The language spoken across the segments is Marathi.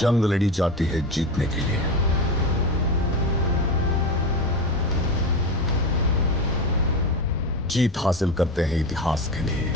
जंग लड़ी जाती है जीतने के लिए। जीत हासिल करते हैं इतिहास के लिए।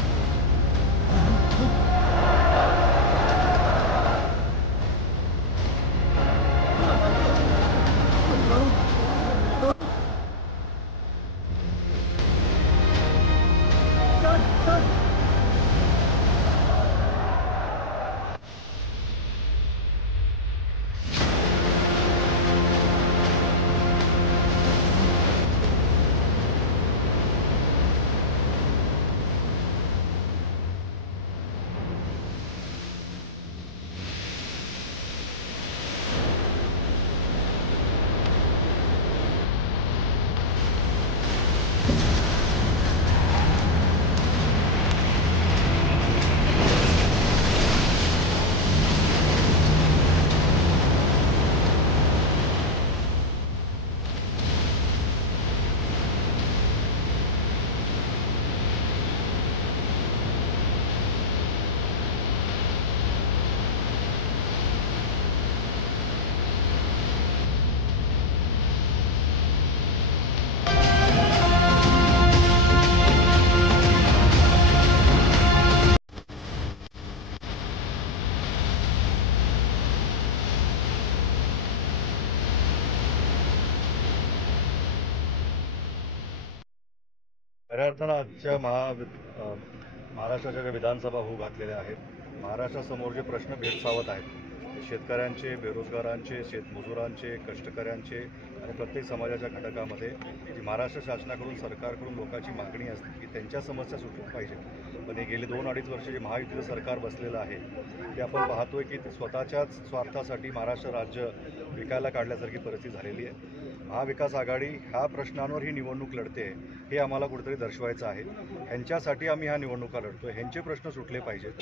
खऱ्या अर्थानं आजच्या महाराष्ट्राच्या ज्या विधानसभा होऊ घातलेल्या आहेत, महाराष्ट्रासमोर जे प्रश्न भेडसावत आहेत, शेतकऱ्यांचे, बेरोजगारांचे, शेतमजुरांचे, कष्टकऱ्यांचे आणि प्रत्येक समाजाच्या घटकामध्ये जी महाराष्ट्र शासनाकडून सरकारकडून लोकांची मागणी असते की त्यांच्या समस्या सुटल्या पाहिजेत. पण हे गेली 2-2.5 वर्ष जे महायुतीचं सरकार बसलेलं आहे ते आपण पाहतोय की स्वातःच्याच स्वार्थासाठी महाराष्ट्र राज्य विकायला काढल्यासारखी परिस्थिती झालेली आहे. महाविकास आघाडी ह्या प्रश्नांवर ही निवडणूक लढते हे आम्हाला कुठेतरी दर्शवायचं आहे. ह्यांच्यासाठी आम्ही ह्या निवडणुका लढतोय. ह्यांचे प्रश्न सुटले पाहिजेत.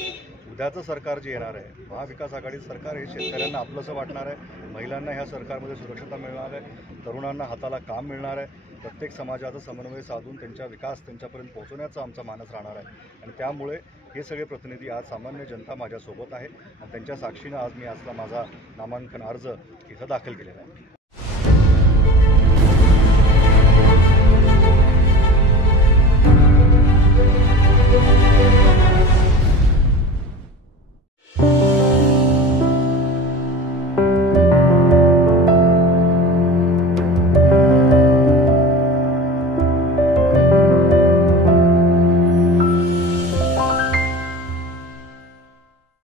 उद्याचं सरकार जे येणार आहे, महाविकास आघाडीचं सरकार, हे शेतकऱ्यांना आपलंसं वाटणार आहे, महिलांना ह्या सरकारमध्ये सुरक्षितता मिळणार आहे, तरुणांना हाताला काम मिळणार आहे, प्रत्येक समाजाचा समन्वय साधून त्यांचा विकास त्यांच्यापर्यंत पोहोचवण्याचा आमचा मानस राहणार आहे. आणि त्यामुळे हे सगळे प्रतिनिधी, आज सामान्य जनता माझ्यासोबत आहे आणि त्यांच्या साक्षीनं आज मी माझा नामांकन अर्ज इथं दाखल केलेला आहे.